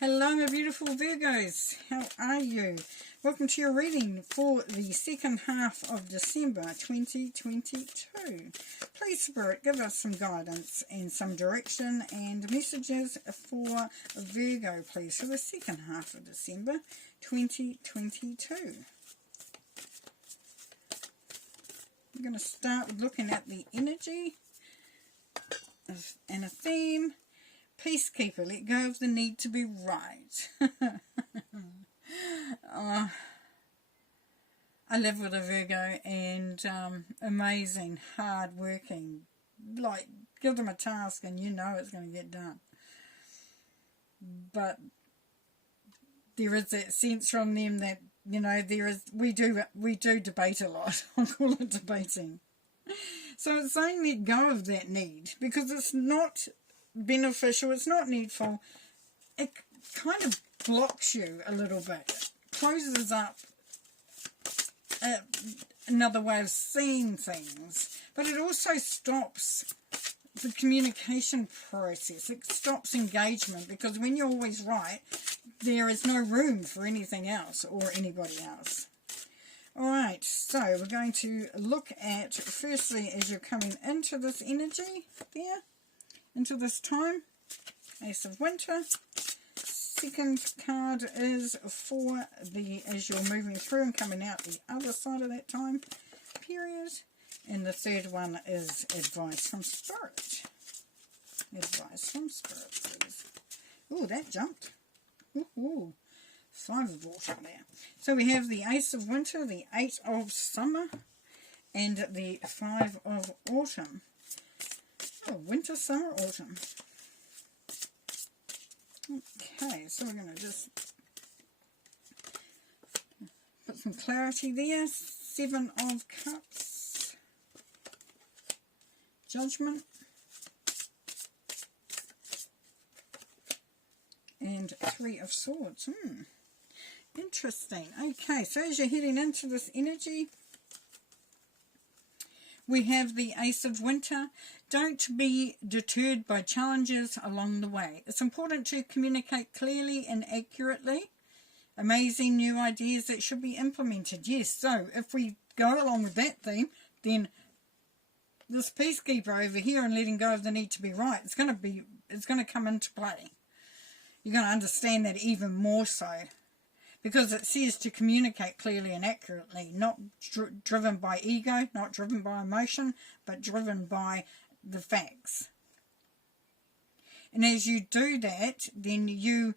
Hello my beautiful Virgos, how are you? Welcome to your reading for the second half of December 2022. Please Spirit, give us some guidance and some direction and messages for Virgo please for the second half of December 2022. I'm going to start with looking at the energy and a theme. Peacekeeper, let go of the need to be right. I live with a Virgo and amazing, hard working. Like, give them a task and you know it's going to get done. But there is that sense from them that, you know, we do debate a lot. I'll call it debating. So it's saying let go of that need because it's not beneficial, it's not needful. It kind of blocks you a little bit, closes up another way of seeing things, but it also stops the communication process. It stops engagement because when you're always right, there is no room for anything else or anybody else. Alright, so we're going to look at, firstly, as you're coming into this energy there, into this time, Ace of Winter. Second card is for the, as you're moving through and coming out the other side of that time period. And the third one is advice from Spirit. Advice from Spirit, please. Oh, that jumped. Ooh, 5 of water there. So we have the Ace of Winter, the 8 of Summer, and the 5 of Autumn. Oh, winter, summer, autumn. Okay, so we're going to just put some clarity there. 7 of Cups. Judgment. And 3 of Swords. Interesting. Okay, so as you're heading into this energy, we have the Ace of Winter. Don't be deterred by challenges along the way. It's important to communicate clearly and accurately. Amazing new ideas that should be implemented. Yes, so if we go along with that theme, then this peacekeeper over here and letting go of the need to be right, it's going to come into play. You're going to understand that even more so. Because it says to communicate clearly and accurately, not driven by ego, not driven by emotion, but driven by the facts. And as you do that, then you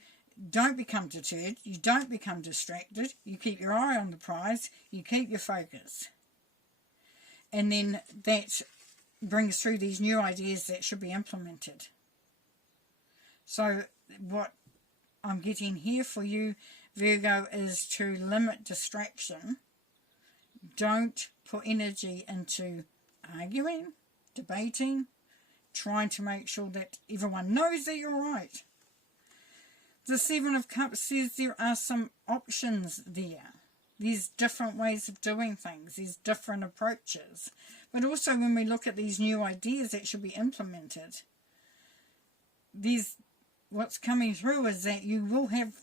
don't become deterred, you don't become distracted, you keep your eye on the prize, you keep your focus. And then that brings through these new ideas that should be implemented. So what I'm getting here for you, Virgo, is to limit distraction. Don't put energy into arguing, debating, trying to make sure that everyone knows that you're right. The 7 of Cups says there are some options there. There's different ways of doing things. There's different approaches. But also when we look at these new ideas that should be implemented, what's coming through is that you will have,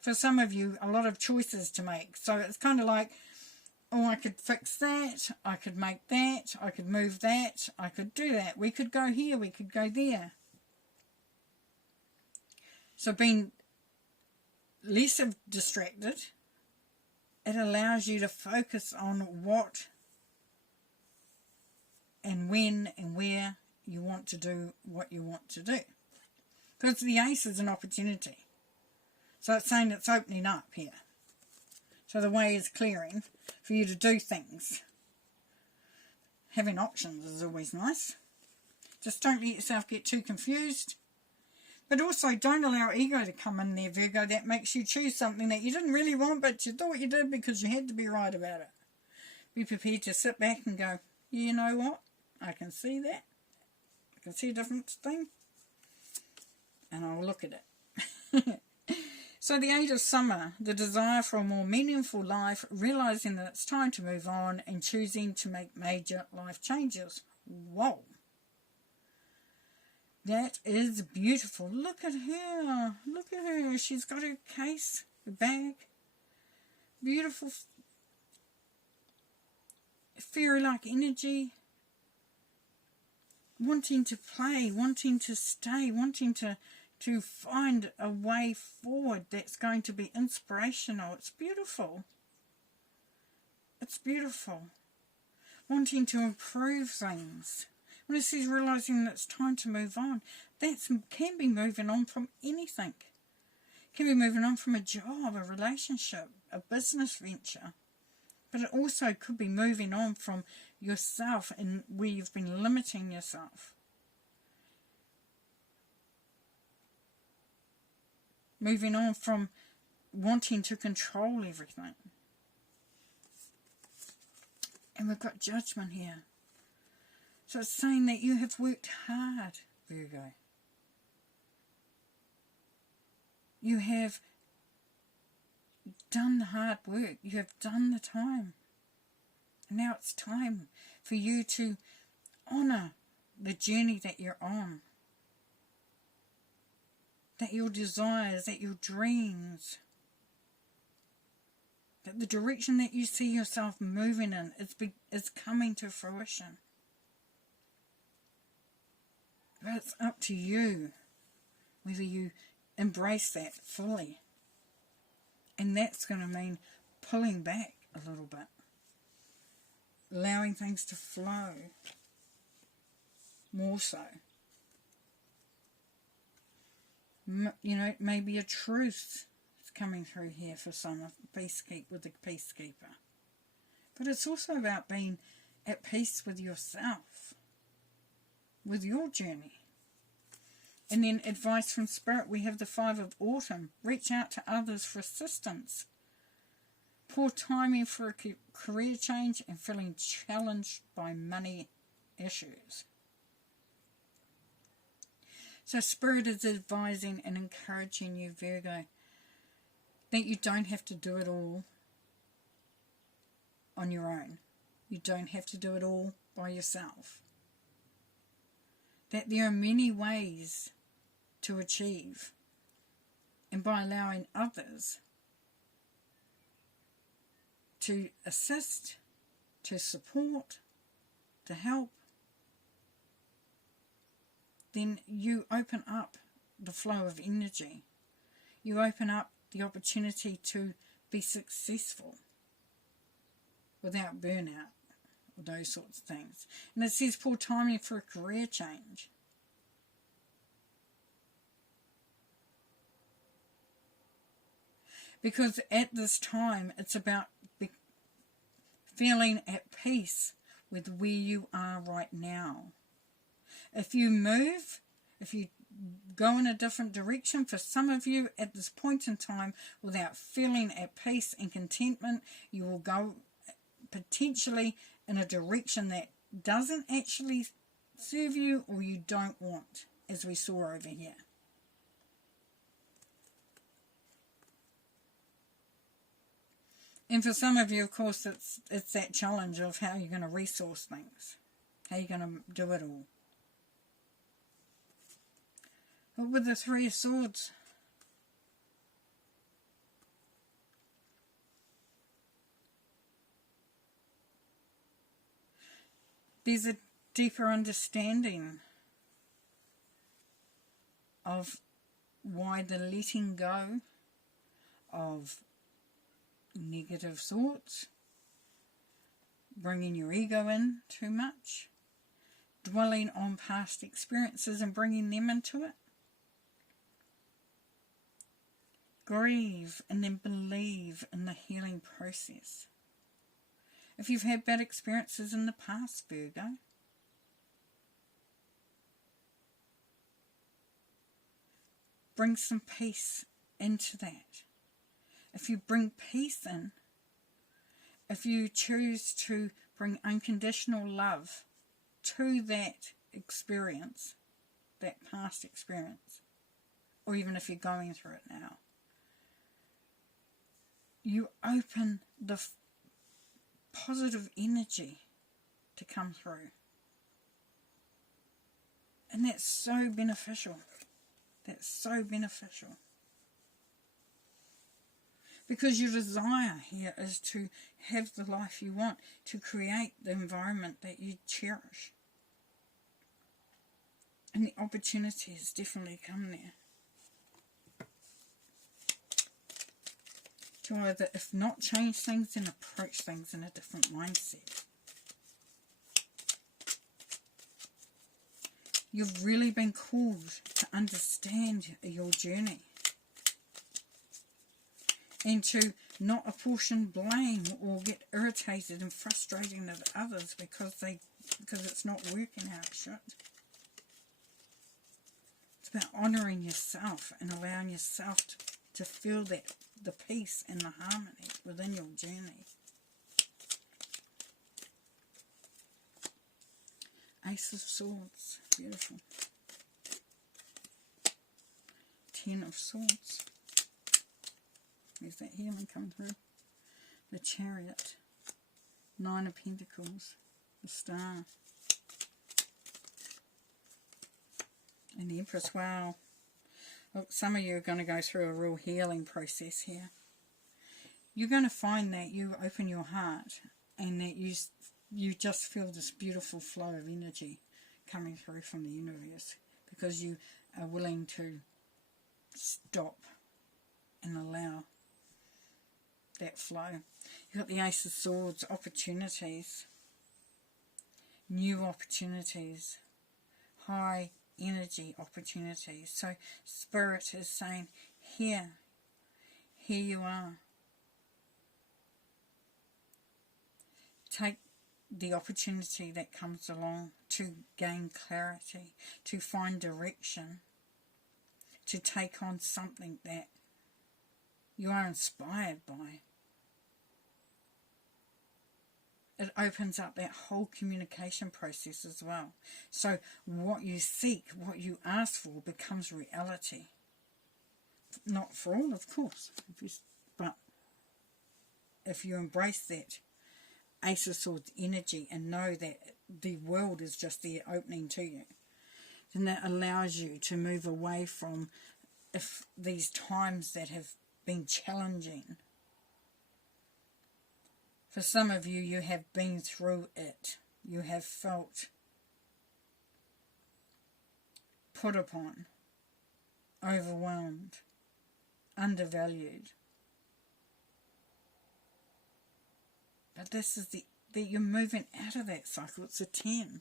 for some of you, a lot of choices to make. So it's kind of like, oh, I could fix that, I could make that, I could move that, I could do that. We could go here, we could go there. So being less of distracted, it allows you to focus on what and when and where you want to do what you want to do. Because the Ace is an opportunity. So it's saying it's opening up here. So the way is clearing for you to do things. Having options is always nice. Just don't let yourself get too confused. But also don't allow ego to come in there, Virgo. That makes you choose something that you didn't really want, but you thought you did because you had to be right about it. Be prepared to sit back and go, you know what? I can see that. I can see a different thing. And I'll look at it. So the 8 of Summer, the desire for a more meaningful life, realizing that it's time to move on and choosing to make major life changes. Whoa. That is beautiful. Look at her. Look at her. She's got her case, her bag. Beautiful fairy-like energy. Wanting to play, wanting to stay, wanting to find a way forward that's going to be inspirational. It's beautiful. It's beautiful. Wanting to improve things. When it says realising that it's time to move on, that can be moving on from anything. It can be moving on from a job, a relationship, a business venture. But it also could be moving on from yourself and where you've been limiting yourself. Moving on from wanting to control everything. And we've got judgment here. So it's saying that you have worked hard, Virgo. You have done the hard work. You have done the time. And now it's time for you to honour the journey that you're on. That your desires, that your dreams, that the direction that you see yourself moving in is coming to fruition. But it's up to you whether you embrace that fully. And that's going to mean pulling back a little bit. Allowing things to flow. More so. You know, maybe a truth is coming through here for some of the peacekeeper. But it's also about being at peace with yourself. With your journey. And then advice from Spirit, we have the 5 of Autumn. Reach out to others for assistance. Poor timing for a career change and feeling challenged by money issues. So Spirit is advising and encouraging you, Virgo, that you don't have to do it all on your own. You don't have to do it all by yourself. That there are many ways to achieve, and by allowing others to assist, to support, to help, then you open up the flow of energy. You open up the opportunity to be successful without burnout or those sorts of things. And it says poor timing for a career change. Because at this time, it's about feeling at peace with where you are right now. If you move, if you go in a different direction, for some of you at this point in time, without feeling at peace and contentment, you will go potentially in a direction that doesn't actually serve you or you don't want, as we saw over here. And for some of you, of course, it's that challenge of how you're going to resource things. How you're going to do it all. But with the 3 of Swords, there's a deeper understanding of why the letting go of negative thoughts, bringing your ego in too much, dwelling on past experiences and bringing them into it. Grieve and then believe in the healing process. If you've had bad experiences in the past, Virgo, bring some peace into that. If you bring peace in, if you choose to bring unconditional love to that experience, that past experience, or even if you're going through it now, you open the positive energy to come through. And that's so beneficial. That's so beneficial. Because your desire here is to have the life you want, to create the environment that you cherish. And the opportunities definitely come there. To either, if not change things, then approach things in a different mindset. You've really been called to understand your journey. And to not apportion blame or get irritated and frustrated at others because it's not working how it should. It's about honouring yourself and allowing yourself to feel that the peace and the harmony within your journey. Ace of Swords, beautiful. 10 of Swords. There's that healing coming through. The Chariot. 9 of Pentacles. The Star. And the Empress. Wow. Look, some of you are going to go through a real healing process here. You're going to find that you open your heart and that you just feel this beautiful flow of energy coming through from the universe because you are willing to stop and allow that flow. You've got the Ace of Swords, opportunities, new opportunities, high energy opportunities. So Spirit is saying, here you are. Take the opportunity that comes along to gain clarity, to find direction, to take on something that you are inspired by. It opens up that whole communication process as well. So what you seek, what you ask for becomes reality. Not for all, of course, but if you embrace that Ace of Swords energy and know that the world is just there opening to you, then that allows you to move away from these times that have been challenging. For some of you, you have been through it. You have felt put upon, overwhelmed, undervalued. But this is that you're moving out of that cycle. It's a 10.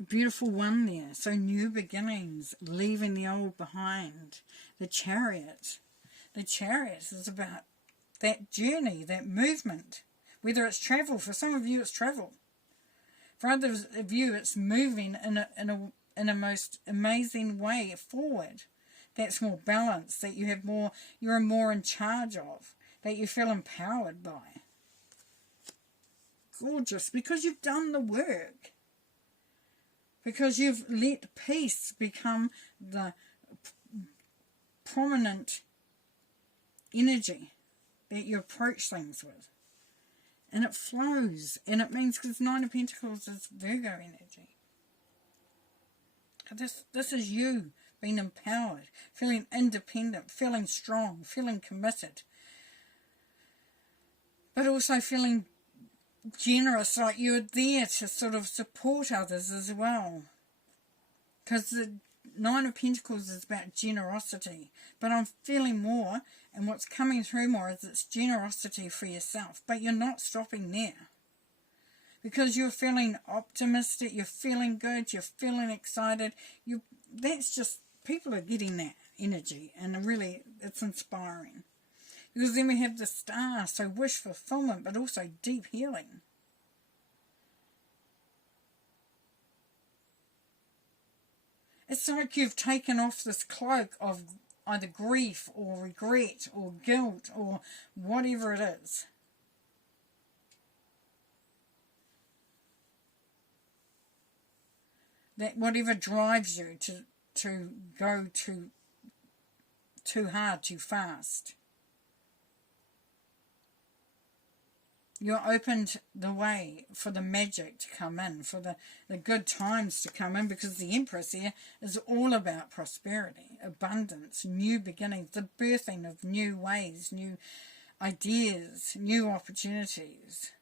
A beautiful 1 there. So new beginnings, leaving the old behind. The Chariot. The Chariot is about that journey, that movement. Whether it's travel, for some of you it's travel. For others of you it's moving in a most amazing way forward. That's more balanced, that you're more in charge of, that you feel empowered by. Gorgeous, because you've done the work. Because you've let peace become the prominent energy that you approach things with. And it flows. And it means, because 9 of Pentacles is Virgo energy. This is you being empowered, feeling independent, feeling strong, feeling committed. But also feeling generous, like you're there to sort of support others as well. Because the 9 of Pentacles is about generosity. But I'm feeling more, and what's coming through more is it's generosity for yourself. But you're not stopping there. Because you're feeling optimistic, you're feeling good, you're feeling excited. That's just, people are getting that energy. And really, it's inspiring. Because then we have the Star, so wish fulfillment, but also deep healing. It's like you've taken off this cloak of either grief or regret or guilt or whatever it is. That whatever drives you to go too hard, too fast. You're opened the way for the magic to come in, for the good times to come in, because the Empress here is all about prosperity, abundance, new beginnings, the birthing of new ways, new ideas, new opportunities.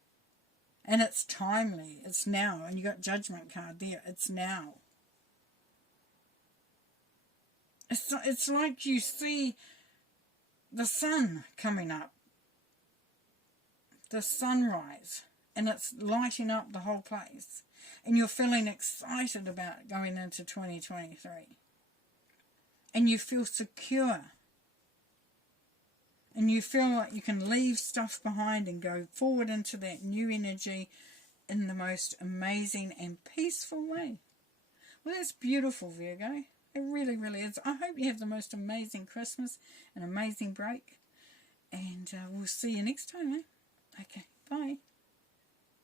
And it's timely. It's now. And you got Judgment card there. It's now. It's like you see the sun coming up. The sunrise, and it's lighting up the whole place, and you're feeling excited about going into 2023, and you feel secure, and you feel like you can leave stuff behind and go forward into that new energy in the most amazing and peaceful way. Well, that's beautiful, Virgo. It really, really is. I hope you have the most amazing Christmas, an amazing break, and we'll see you next time, eh? Okay, bye.